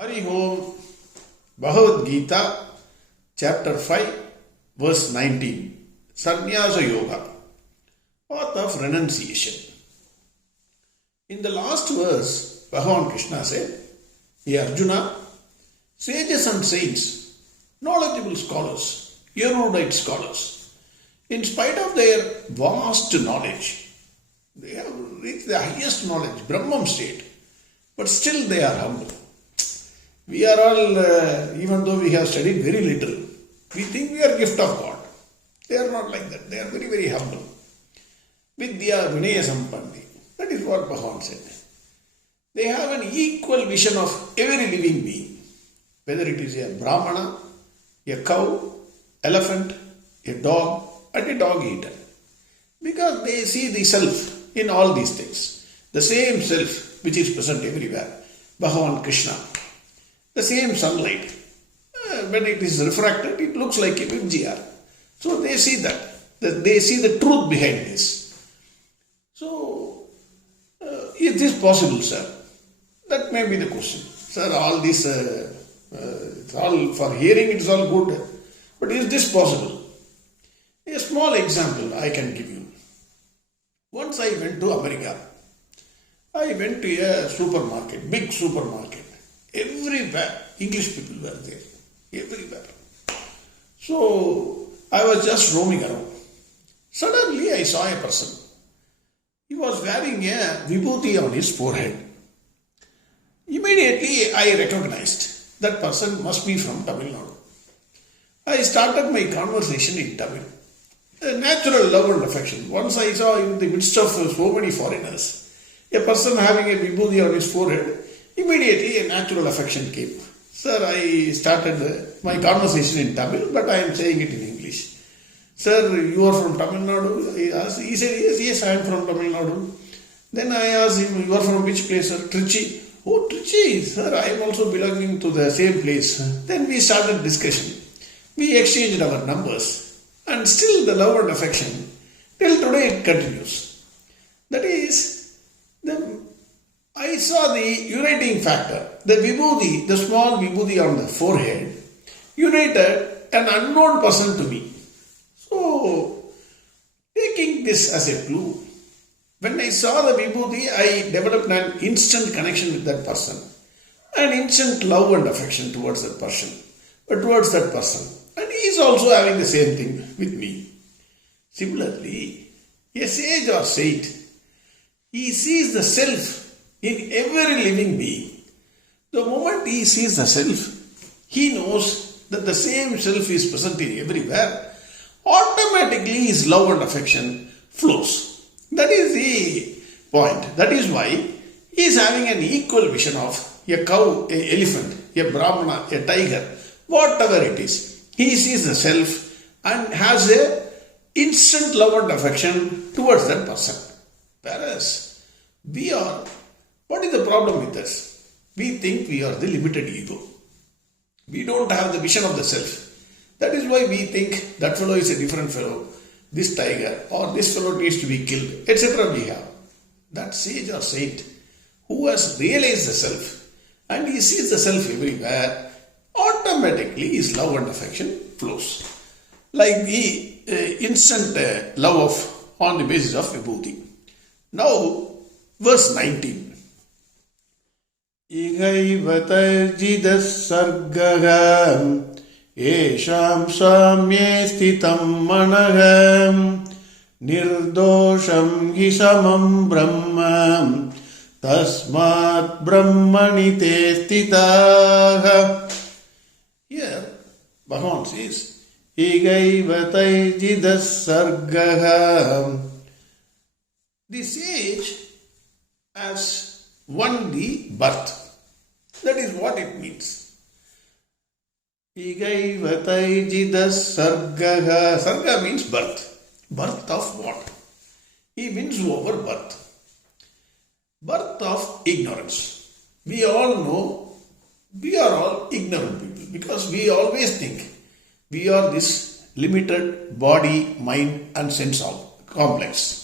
Hari Om, Bhagavad Gita, Chapter 5, Verse 19, Sannyasa Yoga, Path of Renunciation. In the last verse, Bhagwan Krishna said, Hey Arjuna, sages and saints, knowledgeable scholars, erudite scholars, in spite of their vast knowledge, they have reached the highest knowledge, Brahman state, but still they are humble. We are all, even though we have studied very little, we think we are gift of God. They are not like that. They are very, very humble. Vidya Vinaya Sampanni. That is what Bhagavan said. They have an equal vision of every living being. Whether it is a Brahmana, a cow, elephant, a dog, and a dog eater. Because they see the self in all these things. The same self which is present everywhere. Bhagwan Krishna. The same sunlight. When it is refracted, it looks like a VGR. So they see that. They see the truth behind this. So, is this possible, sir? That may be the question. Sir, all this, it's all for hearing, it's all good. But is this possible? A small example I can give you. Once I went to America. I went to a supermarket, big supermarket. Everywhere, English people were there. Everywhere. So, I was just roaming around. Suddenly, I saw a person. He was wearing a vibhuti on his forehead. Immediately, I recognized that person must be from Tamil Nadu. I started my conversation in Tamil. A natural love and affection. Once I saw in the midst of so many foreigners, a person having a vibhuti on his forehead, immediately a natural affection came. Sir, I started my conversation in Tamil, but I am saying it in English. Sir, you are from Tamil Nadu? He said, yes, I am from Tamil Nadu. Then I asked him, you are from which place, sir? Trichy. Oh, Trichy, sir, I am also belonging to the same place. Then we started discussion. We exchanged our numbers. And still the love and affection, till today it continues. That is, I saw the uniting factor. The vibhuti, the small vibhuti on the forehead, united an unknown person to me. So, taking this as a clue, when I saw the vibhuti, I developed an instant connection with that person. An instant love and affection towards that person. And he is also having the same thing with me. Similarly, a sage or saint, he sees the self in every living being. The moment he sees the self, he knows that the same self is present in everywhere. Automatically his love and affection flows. That is the point. That is why he is having an equal vision of a cow, an elephant, a brahmana, a tiger, whatever it is. He sees the self and has a instant love and affection towards that person. Whereas we are, what is the problem with us? We think we are the limited ego. We don't have the vision of the self. That is why we think that fellow is a different fellow, this tiger, or this fellow needs to be killed, etc. We have. That sage or saint who has realized the self and he sees the self everywhere, automatically his love and affection flows. Like the instant love on the basis of vibhuti. Now, verse 19. Igaiva tarjidas sargagam esham samye sthitam managam nirdosham hi samam brahmam tasmat brahmani te sthitaha. Here, Bhagavan says, Igaiva tarjidas sargagam. The sage has won the birth. That is what it means. Igaiva tarjidas sargaha. Sarga means birth. Birth of what? He wins over birth. Birth of ignorance. We all know we are all ignorant people because we always think we are this limited body, mind and sense of complex.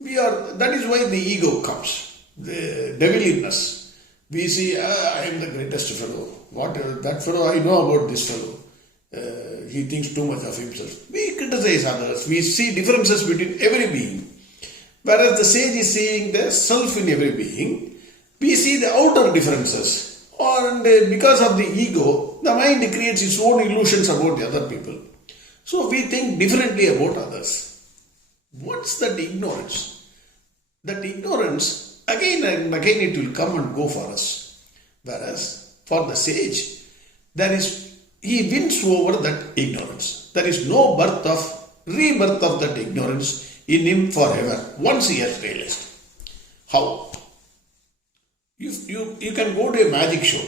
That is why the ego comes, the deviliness. We see, I am the greatest fellow. That fellow, I know about this fellow. He thinks too much of himself. We criticize others. We see differences between every being. Whereas the sage is seeing the self in every being, we see the outer differences. And because of the ego, the mind creates its own illusions about the other people. So we think differently about others. What's that ignorance? That ignorance, again and again it will come and go for us. Whereas for the sage, he wins over that ignorance. There is no rebirth of that ignorance in him forever, once he has realized. How? You can go to a magic show.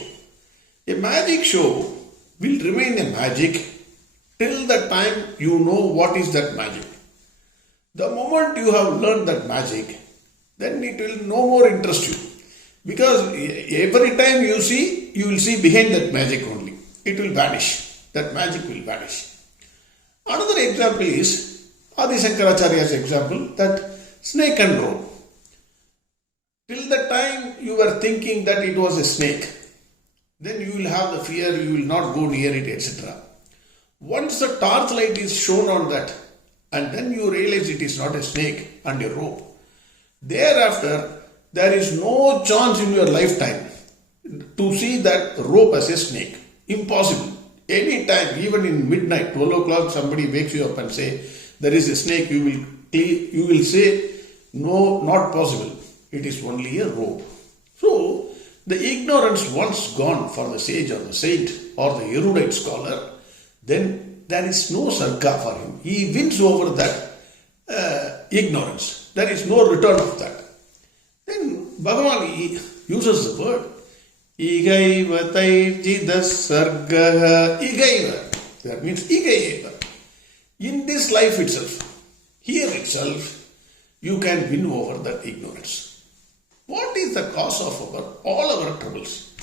A magic show will remain a magic till the time you know what is that magic. The moment you have learned that magic, then it will no more interest you. Because every time you will see behind that magic only. It will vanish. That magic will vanish. Another example is Adi Shankaracharya's example, that snake and rope. Till the time you were thinking that it was a snake, then you will have the fear, you will not go near it, etc. Once the torchlight is shown on that, and then you realize it is not a snake and a rope, thereafter there is no chance in your lifetime to see that rope as a snake. Impossible. Any time, even in midnight, 12 o'clock, somebody wakes you up and say, there is a snake, you will say, no, not possible. It is only a rope. So, the ignorance once gone for the sage or the saint or the erudite scholar, then there is no sarga for him. He wins over that ignorance. There is no return of that. Then Bhagavan uses the word Igaiva tairjida sargaha igaiva. That means igaiva. In this life itself, here itself, you can win over that ignorance. What is the cause of all our troubles?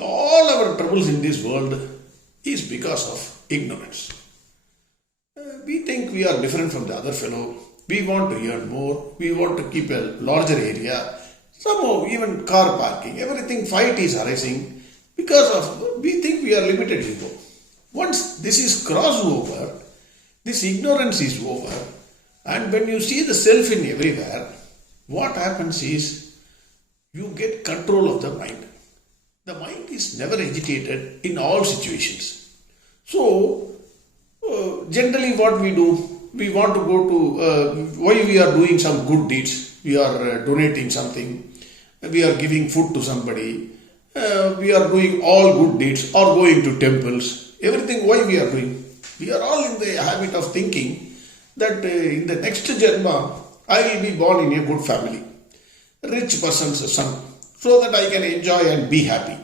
All our troubles in this world is because of ignorance. We think we are different from the other fellow. We want to earn more. We want to keep a larger area. Somehow even car parking, everything fight is arising because of we think we are limited ego. Once this is crossed over, this ignorance is over, and when you see the self in everywhere, what happens is you get control of the mind. The mind is never agitated in all situations. So, generally what we do, we want to go to, why we are doing some good deeds, we are donating something, we are giving food to somebody, we are doing all good deeds or going to temples, everything why we are doing. We are all in the habit of thinking that in the next Janma, I will be born in a good family, rich person's son, so that I can enjoy and be happy.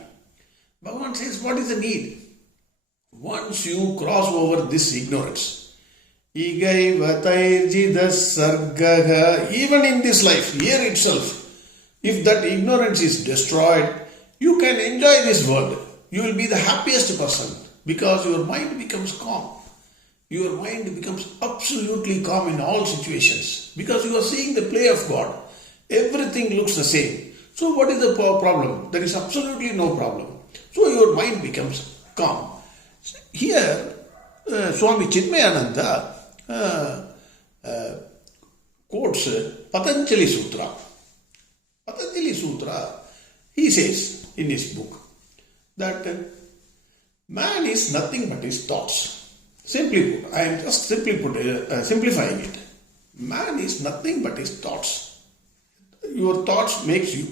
Bhagavan says, what is the need? Once you cross over this ignorance, igaiva tairjida sargaha, even in this life, here itself, if that ignorance is destroyed, you can enjoy this world. You will be the happiest person because your mind becomes calm. Your mind becomes absolutely calm in all situations because you are seeing the play of God. Everything looks the same. So what is the problem? There is absolutely no problem. So your mind becomes calm. Here, Swami Chinmayananda quotes Patanjali Sutra. Patanjali Sutra, he says in his book that man is nothing but his thoughts. Simply put, I am just simplifying it. Man is nothing but his thoughts. Your thoughts makes you.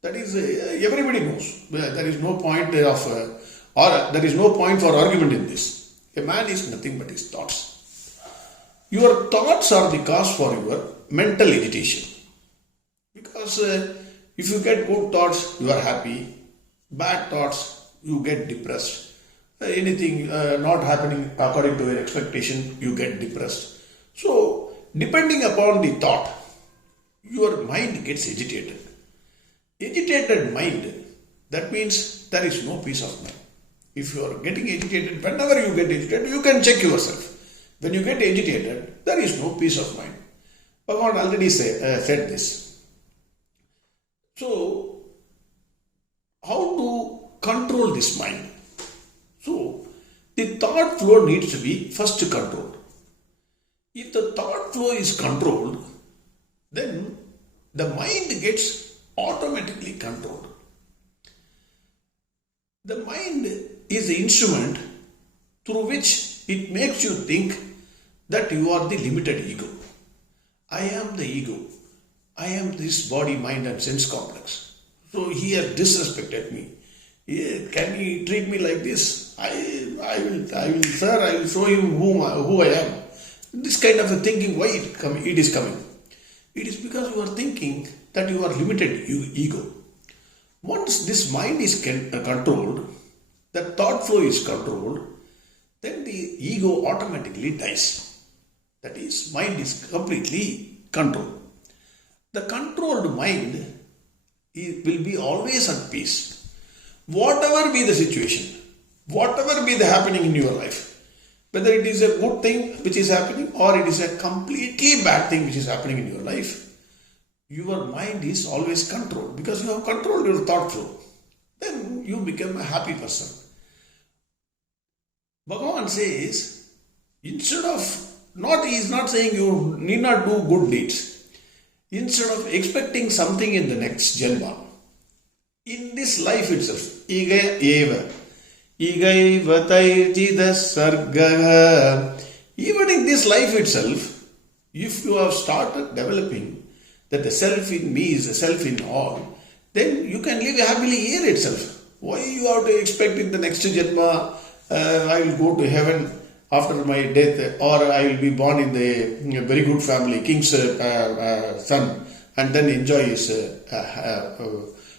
That is, everybody knows. There is no point there is no point for argument in this. A man is nothing but his thoughts. Your thoughts are the cause for your mental agitation. Because if you get good thoughts, you are happy. Bad thoughts, you get depressed. Anything not happening according to your expectation, you get depressed. So, depending upon the thought, your mind gets agitated. Agitated mind, that means there is no peace of mind. If you are getting agitated, whenever you get agitated, you can check yourself. When you get agitated, there is no peace of mind. Bhagavan already said this. So, control this mind. So, the thought flow needs to be first controlled. If the thought flow is controlled, then the mind gets automatically controlled. The mind is the instrument through which it makes you think that you are the limited ego. I am the ego. I am this body, mind and sense complex. So he has disrespected me. Can he treat me like this? I will show him who I am. This kind of a thinking, why it is coming? It is because you are thinking that you are limited ego. Once this mind is controlled, the thought flow is controlled, then the ego automatically dies. That is, mind is completely controlled. The controlled mind will be always at peace. Whatever be the situation, whatever be the happening in your life, whether it is a good thing which is happening or it is a completely bad thing which is happening in your life, your mind is always controlled because you have controlled your thought flow. Then you become a happy person. Bhagavan says, he is not saying you need not do good deeds. Instead of expecting something in the next Janma, in this life itself, Igaiva tairjida sargaha. Even in this life itself, if you have started developing that the self in me is the self in all, then you can live happily here itself. Why you have to expect in the next Janma, I will go to heaven after my death, or I will be born in a very good family, king's son, and then enjoy his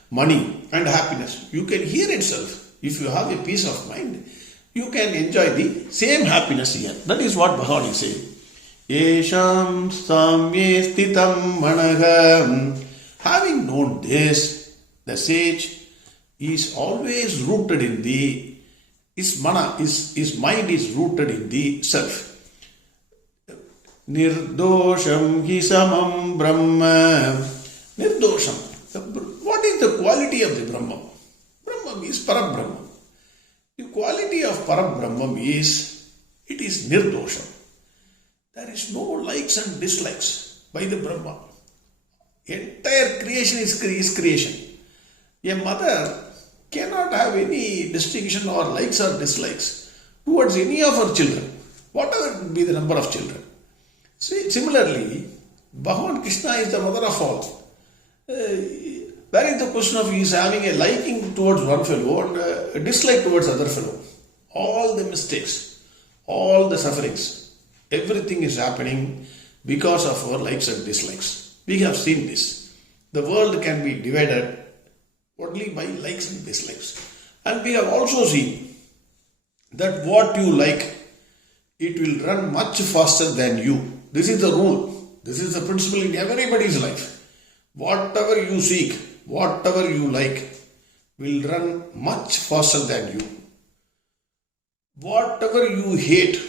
money and happiness. You can hear itself. If you have a peace of mind, you can enjoy the same happiness here. That is what Bhagavan is saying. Yesham samye sthitam manaha. Having known this, the sage is always rooted in his mind is rooted in the self. Nirdosham hi samam brahma. Nirdosham. What is the quality of the Brahma? Brahma is Parabrahma. The quality of Parabrahma is, it is Nirdosham. There is no likes and dislikes by the Brahma. Entire creation is creation. A mother cannot have any distinction or likes or dislikes towards any of her children, whatever be the number of children. See, similarly, Bhagwan Krishna is the mother of all. Where is the question of he is having a liking towards one fellow and a dislike towards other fellow? All the mistakes, all the sufferings, everything is happening because of our likes and dislikes. We have seen this. The world can be divided only by likes and dislikes. And we have also seen that what you like, it will run much faster than you. This is the rule. This is the principle in everybody's life. Whatever you seek, whatever you like, will run much faster than you. Whatever you hate,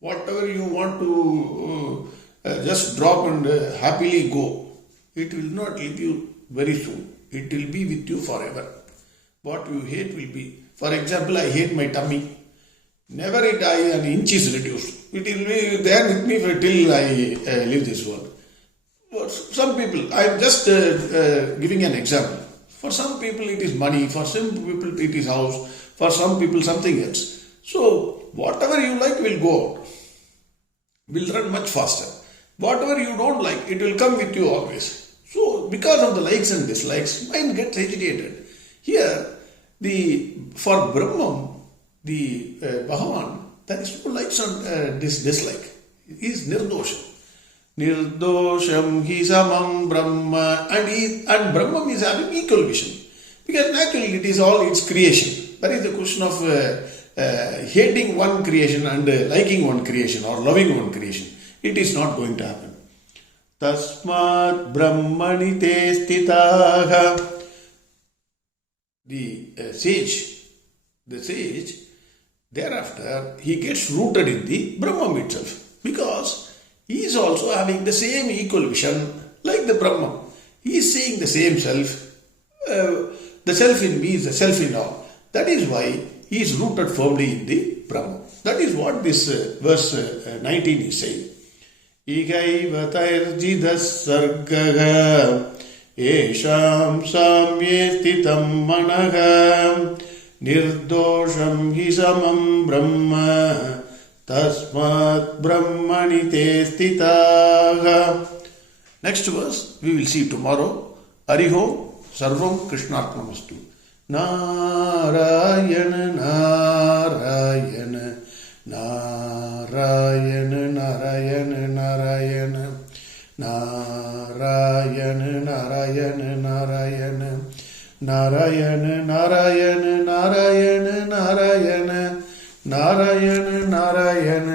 whatever you want to just drop and happily go, it will not leave you very soon. It will be with you forever. What you hate will be. For example, I hate my tummy. Never an inch is reduced. It will be there with me till I leave this world. For some people, I am just giving an example. For some people it is money, for some people it is house, for some people something else. So, whatever you like will go out, will run much faster. Whatever you don't like, it will come with you always. So, because of the likes and dislikes, mind gets agitated. Here, for Brahman, the Bhagavan, there is no likes and dislike. He is Nirdosham. Nirdosham hi samam Brahma. And Brahman is having equal vision. Because naturally it is all its creation. That is the question of hating one creation and liking one creation or loving one creation. It is not going to happen. Tasmat Brahmani te stitaha. The sage, thereafter, he gets rooted in the Brahman itself. Because he is also having the same equal vision like the Brahman. He is seeing the same self. The self in me is the self in all. That is why he is rooted firmly in the Brahman. That is what this verse 19 is saying. Igaiva tairjidas sargaha esham samye stitam manaha nirdosham hi samam brahma tasmat brahmani te stitaha. Next verse we will see tomorrow. Hariho Sarvam Krishnarpnamastu. Narayana Narayana Narayana Narayana Narayana Narayana Narayana Narayana Narayana Narayana Narayana Narayana Narayana Narayana